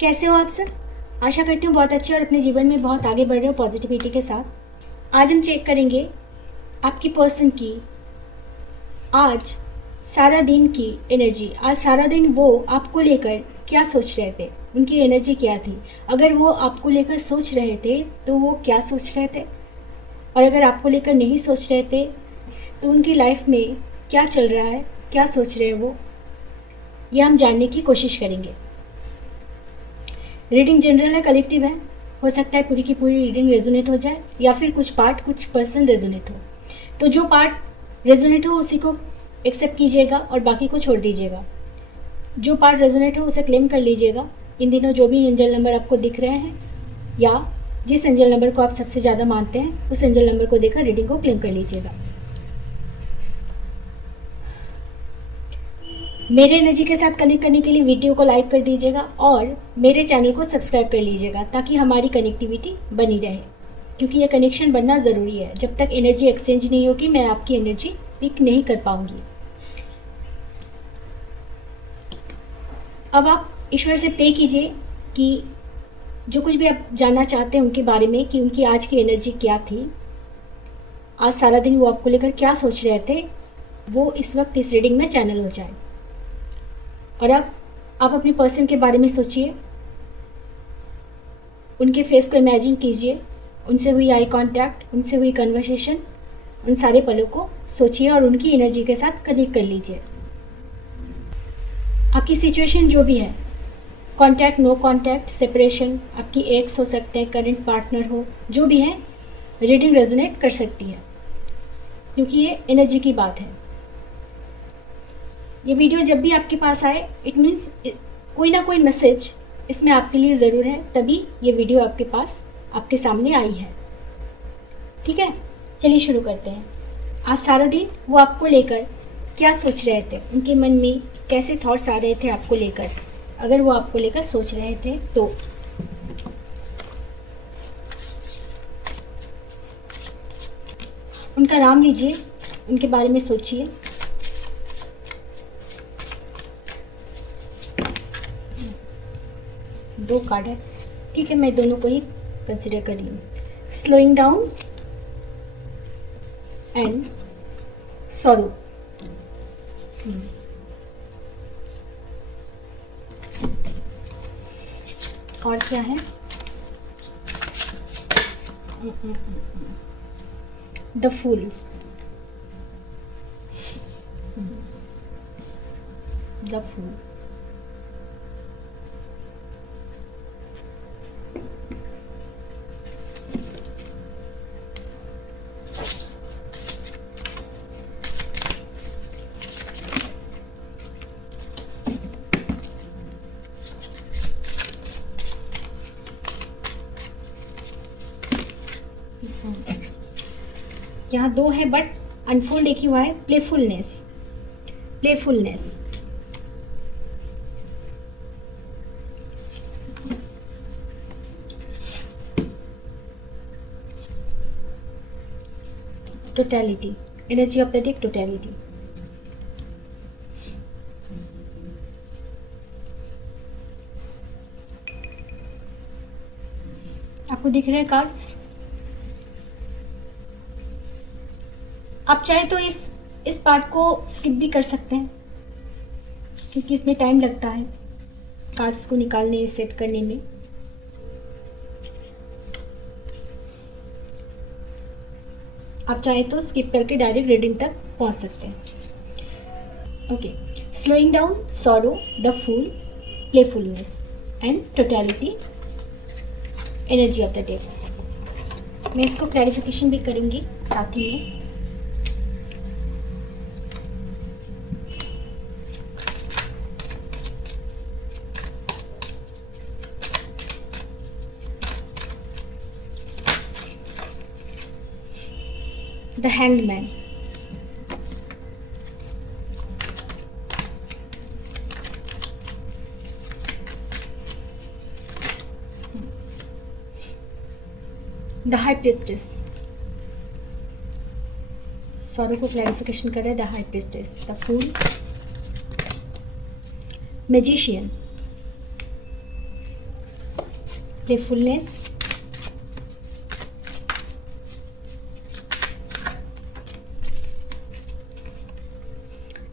कैसे हो आप सब। आशा करती हूँ बहुत अच्छे और अपने जीवन में बहुत आगे बढ़ रहे हो पॉजिटिविटी के साथ। आज हम चेक करेंगे आपकी पर्सन की आज सारा दिन की एनर्जी। आज सारा दिन वो आपको लेकर क्या सोच रहे थे, उनकी एनर्जी क्या थी। अगर वो आपको लेकर सोच रहे थे तो वो क्या सोच रहे थे, और अगर आपको लेकर नहीं सोच रहे थे तो उनकी लाइफ में क्या चल रहा है, क्या सोच रहे हैं वो, ये हम जानने की कोशिश करेंगे। रीडिंग जनरल है, कलेक्टिव है। हो सकता है पूरी की पूरी रीडिंग रेजोनेट हो जाए या फिर कुछ पार्ट कुछ पर्सन रेजोनेट हो। तो जो पार्ट रेजोनेट हो उसी को एक्सेप्ट कीजिएगा और बाकी को छोड़ दीजिएगा। जो पार्ट रेजोनेट हो उसे क्लेम कर लीजिएगा। इन दिनों जो भी एंजल नंबर आपको दिख रहे हैं या जिस एंजल नंबर को आप सबसे ज़्यादा मानते हैं उस एंजल नंबर को देकर रीडिंग को क्लेम कर लीजिएगा। मेरे एनर्जी के साथ कनेक्ट करने के लिए वीडियो को लाइक कर दीजिएगा और मेरे चैनल को सब्सक्राइब कर लीजिएगा ताकि हमारी कनेक्टिविटी बनी रहे, क्योंकि ये कनेक्शन बनना ज़रूरी है। जब तक एनर्जी एक्सचेंज नहीं होगी मैं आपकी एनर्जी पिक नहीं कर पाऊंगी। अब आप ईश्वर से प्रे कीजिए कि जो कुछ भी आप जानना चाहते हैं उनके बारे में, कि उनकी आज की एनर्जी क्या थी, आज सारा दिन वो आपको लेकर क्या सोच रहे थे, वो इस वक्त इस रीडिंग में चैनल हो जाए। और अब आप अपने पर्सन के बारे में सोचिए, उनके फेस को इमेजिन कीजिए, उनसे हुई आई कांटेक्ट, उनसे हुई कन्वर्सेशन, उन सारे पलों को सोचिए और उनकी एनर्जी के साथ कनेक्ट कर लीजिए। आपकी सिचुएशन जो भी है, कांटेक्ट, नो कांटेक्ट, सेपरेशन, आपकी एक्स हो सकते हैं, करंट पार्टनर हो, जो भी है, रीडिंग रेजोनेट कर सकती है क्योंकि ये एनर्जी की बात है। ये वीडियो जब भी आपके पास आए इट मीन्स कोई ना कोई मैसेज इसमें आपके लिए ज़रूर है, तभी ये वीडियो आपके पास आपके सामने आई है। ठीक है, चलिए शुरू करते हैं। आज सारा दिन वो आपको लेकर क्या सोच रहे थे, उनके मन में कैसे थॉट्स आ रहे थे आपको लेकर, अगर वो आपको लेकर सोच रहे थे तो। उनका नाम लीजिए, उनके बारे में सोचिए। दो कार्ड है, ठीक है, मैं दोनों को ही कंसिडर कर रही हूँ। Slowing down and sorrow. और क्या है? The fool, the fool. यहाँ दो है बट अनफोल्ड एक ही हुआ है। Playfulness, playfulness, totality, energy of the day, totality. आपको दिख रहे हैं कार्ड्स? आप चाहे तो इस पार्ट को स्किप भी कर सकते हैं क्योंकि इसमें टाइम लगता है कार्ड्स को निकालने, सेट करने में। आप चाहे तो स्किप करके डायरेक्ट रीडिंग तक पहुंच सकते हैं। Okay, slowing down, sorrow, the fool, playfulness and totality, energy of the day. मैं इसको क्लैरिफिकेशन भी करूंगी साथ ही में। The Hanged Man, The High Priestess, सॉरो को क्लैरिफिकेशन कर रहे हैं। The high priestess, the fool, magician, playfulness,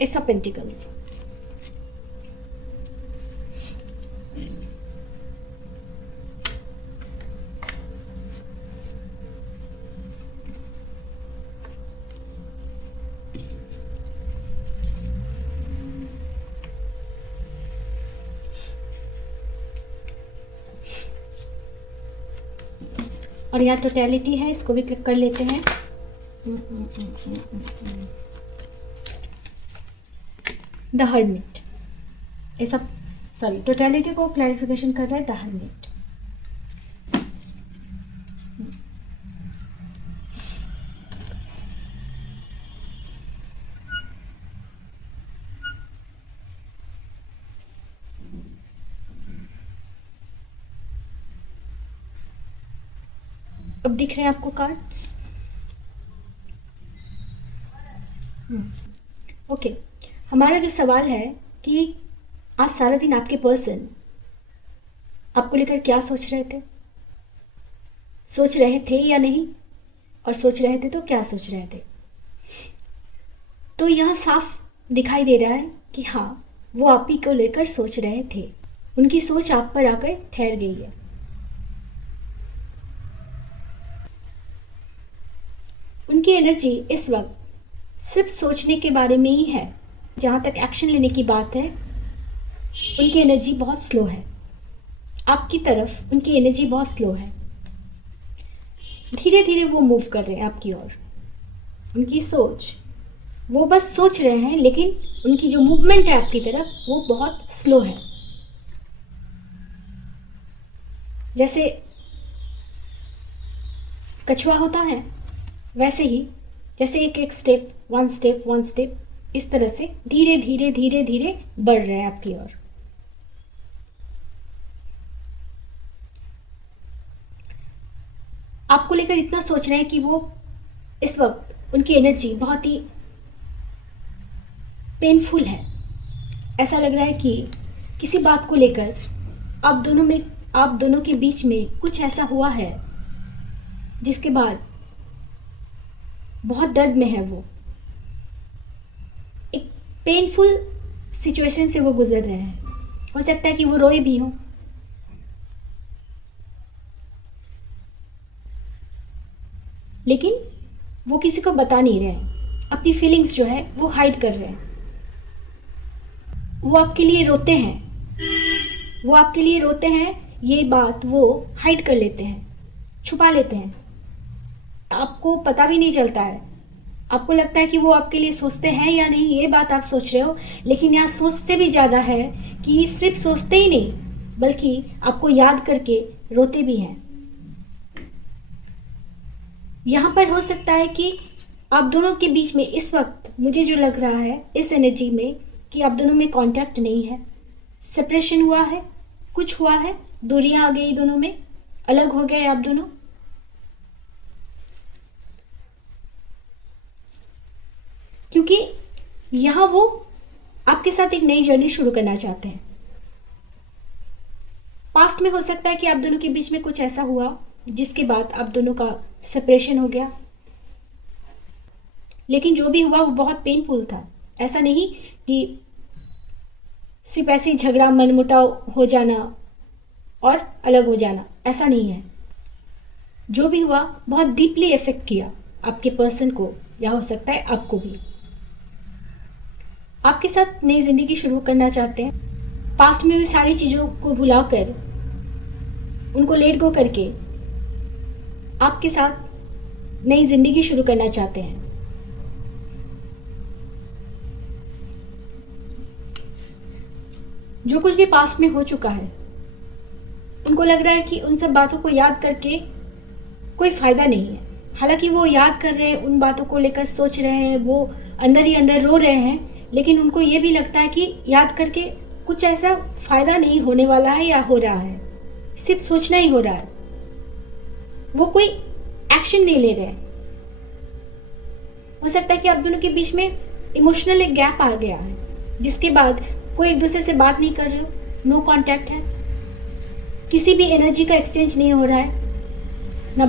ace of pentacles. और यहाँ टोटलिटी है, इसको भी क्लिक कर लेते हैं। द हर्मिट, ये सब सॉरी टोटलिटी को क्लैरिफिकेशन कर रहा है द हर्मिट। अब दिख रहे हैं आपको कार्ड्स? ओके, हमारा जो सवाल है कि आज सारा दिन आपके पर्सन आपको लेकर क्या सोच रहे थे, सोच रहे थे या नहीं, और सोच रहे थे तो क्या सोच रहे थे। तो यह साफ दिखाई दे रहा है कि हाँ, वो आप ही को लेकर सोच रहे थे, उनकी सोच आप पर आकर ठहर गई है। उनकी एनर्जी इस वक्त सिर्फ सोचने के बारे में ही है। जहाँ तक एक्शन लेने की बात है, उनकी एनर्जी बहुत स्लो है। आपकी तरफ उनकी एनर्जी बहुत स्लो है। धीरे धीरे वो मूव कर रहे हैं आपकी ओर। उनकी सोच, वो बस सोच रहे हैं, लेकिन उनकी जो मूवमेंट है आपकी तरफ वो बहुत स्लो है। जैसे कछुआ होता है, वैसे ही जैसे एक एक स्टेप, वन स्टेप इस तरह से धीरे धीरे धीरे धीरे बढ़ रहे हैं आपकी ओर। आपको लेकर इतना सोच रहे हैं कि वो इस वक्त उनकी एनर्जी बहुत ही पेनफुल है। ऐसा लग रहा है कि किसी बात को लेकर आप दोनों के बीच में कुछ ऐसा हुआ है जिसके बाद बहुत दर्द में है। वो एक पेनफुल सिचुएशन से वो गुजर रहे हैं। हो सकता है कि वो रोए भी हो, लेकिन वो किसी को बता नहीं रहे हैं। अपनी फीलिंग्स जो है वो हाइड कर रहे हैं। वो आपके लिए रोते हैं, ये बात वो हाइड कर लेते हैं, छुपा लेते हैं। आपको पता भी नहीं चलता है। आपको लगता है कि वो आपके लिए सोचते हैं या नहीं, ये बात आप सोच रहे हो, लेकिन यहाँ सोच से भी ज़्यादा है कि सिर्फ सोचते ही नहीं, बल्कि आपको याद करके रोते भी हैं। यहाँ पर हो सकता है कि आप दोनों के बीच में इस वक्त मुझे जो लग रहा है इस एनर्जी में कि आप दोनों में कांटेक्ट नहीं है, सेपरेशन हुआ है, कुछ हुआ है, दूरियां आ गई, दोनों में अलग हो गए आप दोनों। क्योंकि यहाँ वो आपके साथ एक नई जर्नी शुरू करना चाहते हैं। पास्ट में हो सकता है कि आप दोनों के बीच में कुछ ऐसा हुआ जिसके बाद आप दोनों का सेपरेशन हो गया, लेकिन जो भी हुआ वो बहुत पेनफुल था। ऐसा नहीं कि सिर्फ ऐसे ही झगड़ा, मनमुटाव हो जाना और अलग हो जाना, ऐसा नहीं है। जो भी हुआ बहुत डीपली इफेक्ट किया आपके पर्सन को, या हो सकता है आपको भी। आपके साथ नई जिंदगी शुरू करना चाहते हैं। पास्ट में हुई सारी चीज़ों को भुलाकर, उनको लेट गो करके आपके साथ नई जिंदगी शुरू करना चाहते हैं। जो कुछ भी पास्ट में हो चुका है, उनको लग रहा है कि उन सब बातों को याद करके कोई फ़ायदा नहीं है। हालांकि वो याद कर रहे हैं, उन बातों को लेकर सोच रहे हैं, वो अंदर ही अंदर रो रहे हैं, लेकिन उनको ये भी लगता है कि याद करके कुछ ऐसा फ़ायदा नहीं होने वाला है या हो रहा है, सिर्फ सोचना ही हो रहा है। वो कोई एक्शन नहीं ले रहे हैं। हो सकता है कि आप दोनों के बीच में इमोशनल एक गैप आ गया है, जिसके बाद कोई एक दूसरे से बात नहीं कर रहे हो, नो कांटेक्ट है। किसी भी एनर्जी का एक्सचेंज नहीं हो रहा है, ना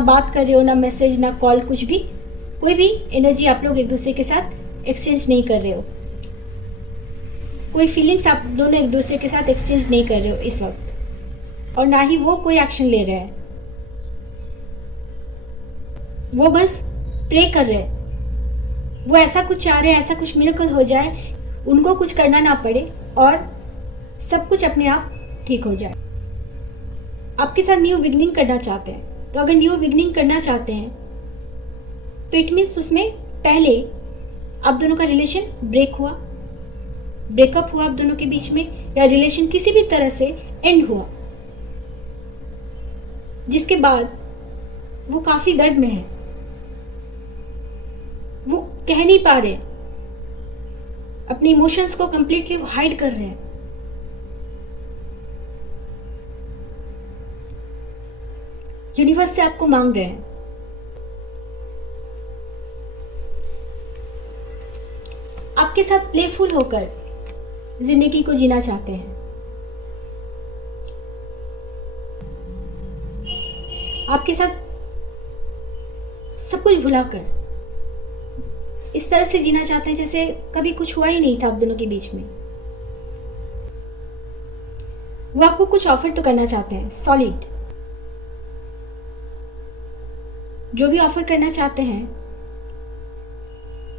बात कर रहे हो, ना मैसेज, ना कॉल, कुछ भी, कोई भी एनर्जी आप लोग एक दूसरे के साथ एक्सचेंज नहीं कर रहे हो। कोई फीलिंग्स आप दोनों एक दूसरे के साथ एक्सचेंज नहीं कर रहे हो इस वक्त, और ना ही वो कोई एक्शन ले रहा है। वो बस प्रे कर रहे हैं, वो ऐसा कुछ चाह रहे हैं, ऐसा कुछ मिरेकल हो जाए, उनको कुछ करना ना पड़े और सब कुछ अपने आप ठीक हो जाए। आपके साथ न्यू बिगनिंग करना चाहते हैं। तो अगर न्यू बिगनिंग करना चाहते हैं तो इट मीन्स उसमें पहले आप दोनों का रिलेशन ब्रेकअप हुआ आप दोनों के बीच में, या रिलेशन किसी भी तरह से एंड हुआ, जिसके बाद वो काफी दर्द में है, वो कह नहीं पा रहे, अपने इमोशंस को कंप्लीटली हाइड कर रहे हैं। यूनिवर्स से आपको मांग रहे हैं, आपके साथ प्लेफुल होकर जिंदगी को जीना चाहते हैं। आपके साथ सब कुछ भुलाकर इस तरह से जीना चाहते हैं जैसे कभी कुछ हुआ ही नहीं था आप दोनों के बीच में। वो आपको कुछ ऑफर तो करना चाहते हैं, सॉलिड। जो भी ऑफर करना चाहते हैं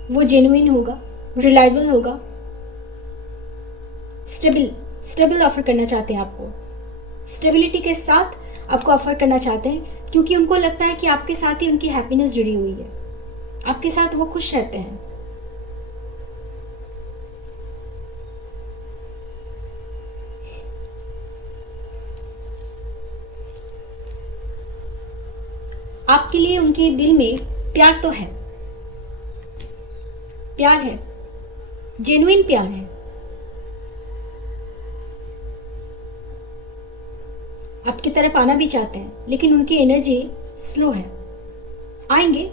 वो जेन्युइन होगा, रिलायबल होगा, स्टेबल ऑफर करना चाहते हैं आपको, स्टेबिलिटी के साथ आपको ऑफर करना चाहते हैं, क्योंकि उनको लगता है कि आपके साथ ही उनकी हैप्पीनेस जुड़ी हुई है, आपके साथ वो खुश रहते हैं। आपके लिए उनके दिल में प्यार तो है, प्यार है, जेन्युइन प्यार है। आपकी तरफ आना भी चाहते हैं, लेकिन उनकी एनर्जी स्लो है। आएंगे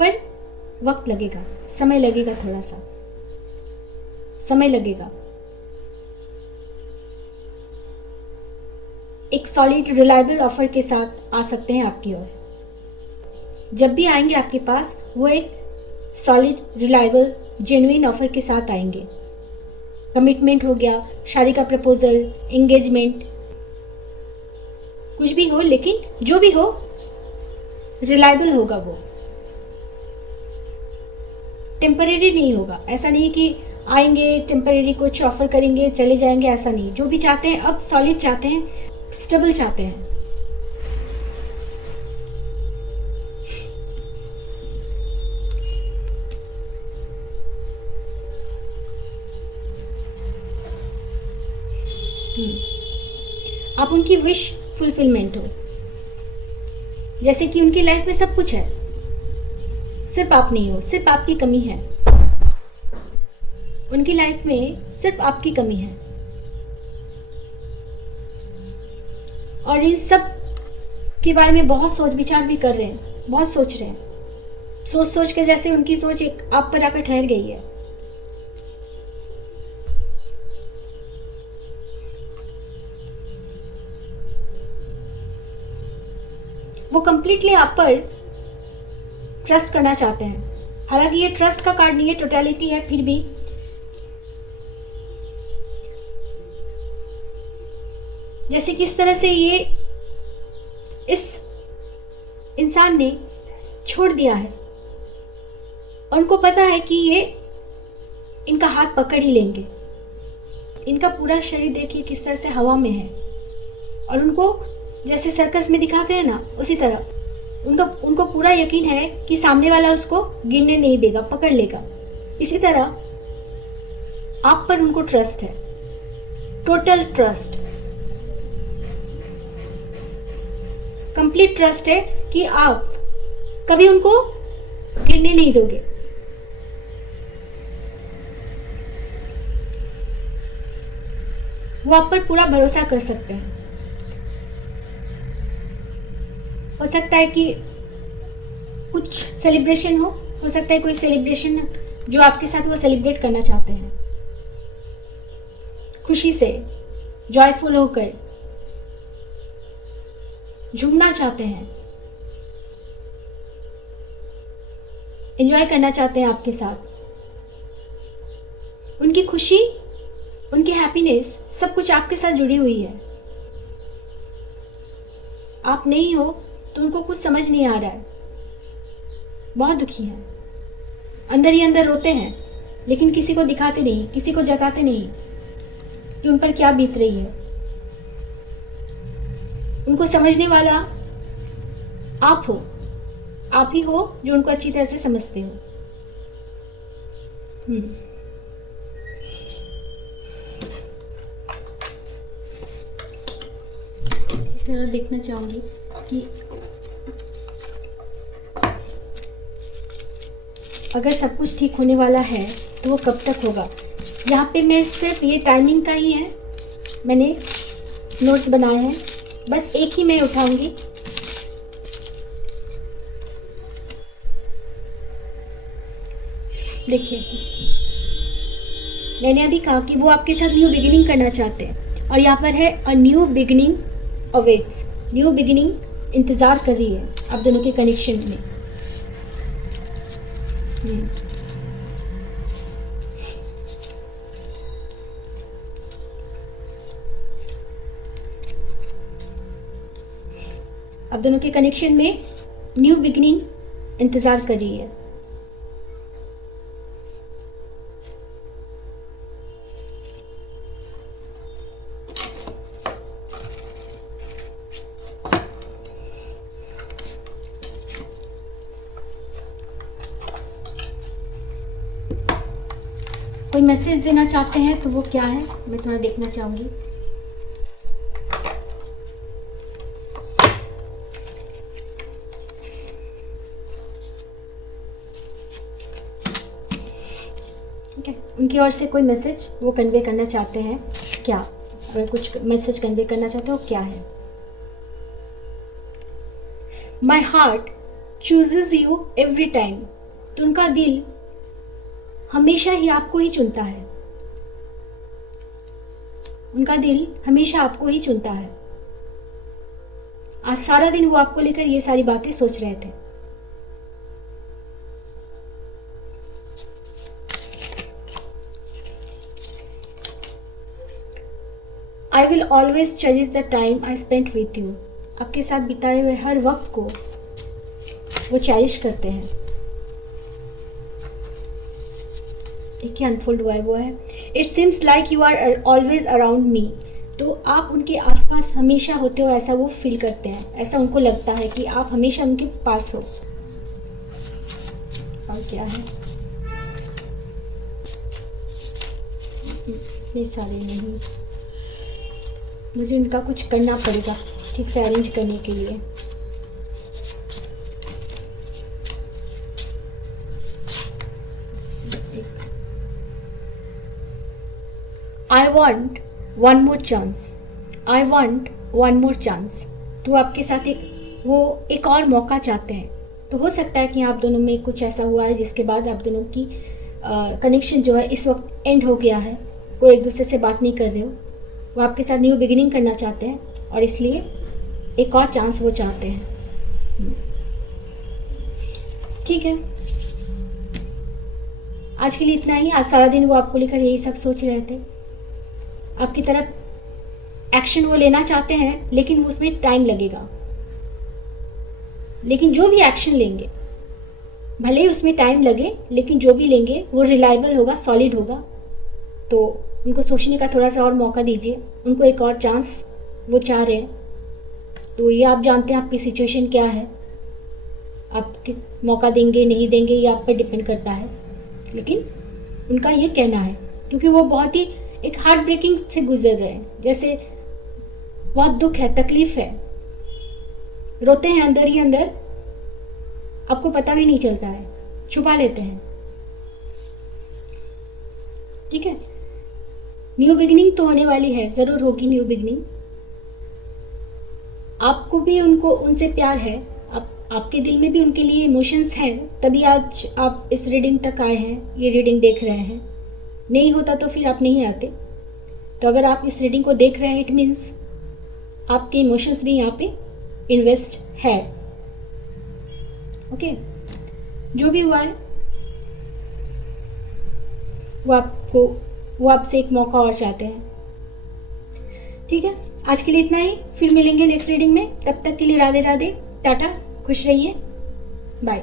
पर वक्त लगेगा, समय लगेगा, थोड़ा सा समय लगेगा। एक सॉलिड रिलायबल ऑफर के साथ आ सकते हैं आपकी ओर। जब भी आएंगे आपके पास, वो एक सॉलिड रिलायबल जेन्युइन ऑफर के साथ आएंगे। कमिटमेंट हो गया, शादी का प्रपोजल, एंगेजमेंट, कुछ भी हो, लेकिन जो भी हो रिलायबल होगा। वो टेम्परेरी नहीं होगा। ऐसा नहीं कि आएंगे टेम्परेरी कुछ ऑफर करेंगे चले जाएंगे, ऐसा नहीं। जो भी चाहते हैं अब सॉलिड चाहते हैं, स्टेबल चाहते हैं। आप उनकी विश फुलफिलमेंट हो, जैसे कि उनकी लाइफ में सब कुछ है, सिर्फ आप नहीं हो, सिर्फ आपकी कमी है। उनकी लाइफ में सिर्फ आपकी कमी है, और इन सब के बारे में बहुत सोच विचार भी कर रहे हैं, बहुत सोच रहे हैं। सोच सोच के जैसे उनकी सोच एक आप पर आकर ठहर गई है। वो कंप्लीटली आप पर ट्रस्ट करना चाहते हैं। हालांकि ये ट्रस्ट का कार्ड नहीं है, टोटलिटी है, फिर भी जैसे किस तरह से ये इस इंसान ने छोड़ दिया है, और उनको पता है कि ये इनका हाथ पकड़ ही लेंगे। इनका पूरा शरीर देखिए किस तरह से हवा में है, और उनको जैसे सर्कस में दिखाते हैं ना, उसी तरह उनको पूरा यकीन है कि सामने वाला उसको गिरने नहीं देगा, पकड़ लेगा। इसी तरह आप पर उनको ट्रस्ट है, टोटल ट्रस्ट, कंप्लीट ट्रस्ट है कि आप कभी उनको गिरने नहीं दोगे। वो आप पर पूरा भरोसा कर सकते हैं। हो सकता है कि कुछ सेलिब्रेशन हो सकता है कोई सेलिब्रेशन जो आपके साथ वो सेलिब्रेट करना चाहते हैं, खुशी से, जॉयफुल होकर, झूमना चाहते हैं, एंजॉय करना चाहते हैं आपके साथ। उनकी खुशी, उनकी हैप्पीनेस सब कुछ आपके साथ जुड़ी हुई है। आप नहीं हो तो उनको कुछ समझ नहीं आ रहा है, बहुत दुखी हैं, अंदर ही अंदर रोते हैं, लेकिन किसी को दिखाते नहीं, किसी को जताते नहीं कि उन पर क्या बीत रही है। उनको समझने वाला आप हो, आप ही हो जो उनको अच्छी तरह से समझते हो। थोड़ा देखना चाहूँगी कि अगर सब कुछ ठीक होने वाला है तो वो कब तक होगा। यहाँ पे मैं सिर्फ ये टाइमिंग का ही है, मैंने नोट्स बनाए हैं, बस एक ही मैं उठाऊंगी। देखिए, मैंने अभी कहा कि वो आपके साथ न्यू बिगिनिंग करना चाहते हैं, और यहाँ पर है a new beginning awaits, new beginning इंतज़ार कर रही है आप दोनों के कनेक्शन में। आप दोनों के कनेक्शन में न्यू बिगिनिंग इंतज़ार कर रही है। कोई मैसेज देना चाहते हैं तो वो क्या है, मैं थोड़ा देखना चाहूँगी। ठीक है, उनकी ओर से कोई मैसेज वो कन्वे करना चाहते हैं क्या, अगर कुछ मैसेज कन्वे करना चाहते हो क्या है। My heart chooses you every time, तो उनका दिल हमेशा ही आपको ही चुनता है, उनका दिल हमेशा आपको ही चुनता है। आज सारा दिन वो आपको लेकर ये सारी बातें सोच रहे थे। I will always cherish the time I spent with you, आपके साथ बिताए हुए हर वक्त को वो चेरिश करते हैं। देखिए अनफोल्ड हुआ है, वो है it seems like you are always around me, तो आप उनके आसपास हमेशा होते हो, ऐसा वो फील करते हैं, ऐसा उनको लगता है कि आप हमेशा उनके पास हो। और क्या है, ये सारे नहीं, मुझे इनका कुछ करना पड़ेगा ठीक से अरेंज करने के लिए। I want one more chance, I want one more chance, तो आपके साथ एक और मौका चाहते हैं। तो हो सकता है कि आप दोनों में कुछ ऐसा हुआ है जिसके बाद आप दोनों की कनेक्शन जो है इस वक्त एंड हो गया है, कोई एक दूसरे से बात नहीं कर रहे हो। वो आपके साथ न्यू बिगिनिंग करना चाहते हैं और इसलिए एक और चांस वो चाहते हैं। ठीक है, आज के लिए इतना ही। आज सारा दिन वो आपको लेकर यही सब सोच रहे थे, आपकी तरफ एक्शन वो लेना चाहते हैं, लेकिन उसमें टाइम लगेगा। लेकिन जो भी एक्शन लेंगे, भले ही उसमें टाइम लगे, लेकिन जो भी लेंगे वो रिलायबल होगा, सॉलिड होगा। तो उनको सोचने का थोड़ा सा और मौका दीजिए, उनको एक और चांस वो चाह रहे हैं। तो ये आप जानते हैं आपकी सिचुएशन क्या है, आप मौका देंगे नहीं देंगे ये आप पर डिपेंड करता है, लेकिन उनका ये कहना है, क्योंकि वो बहुत ही एक हार्ट ब्रेकिंग से गुजर रहे हैं, जैसे बहुत दुख है, तकलीफ है, रोते हैं अंदर ही अंदर, आपको पता भी नहीं चलता है, छुपा लेते हैं। ठीक है, न्यू बिगिनिंग तो होने वाली है, ज़रूर होगी न्यू बिगिनिंग। आपको भी उनसे प्यार है, आपके दिल में भी उनके लिए इमोशंस हैं, तभी आज आप इस रीडिंग तक आए हैं, ये रीडिंग देख रहे हैं। नहीं होता तो फिर आप नहीं आते। तो अगर आप इस रीडिंग को देख रहे हैं, इट मीन्स आपके इमोशंस भी यहाँ पे इन्वेस्ट है। ओके, जो भी हुआ है वो आपसे एक मौका और चाहते हैं। ठीक है, आज के लिए इतना ही, फिर मिलेंगे नेक्स्ट रीडिंग में। तब तक के लिए राधे राधे, टाटा, खुश रहिए, बाय।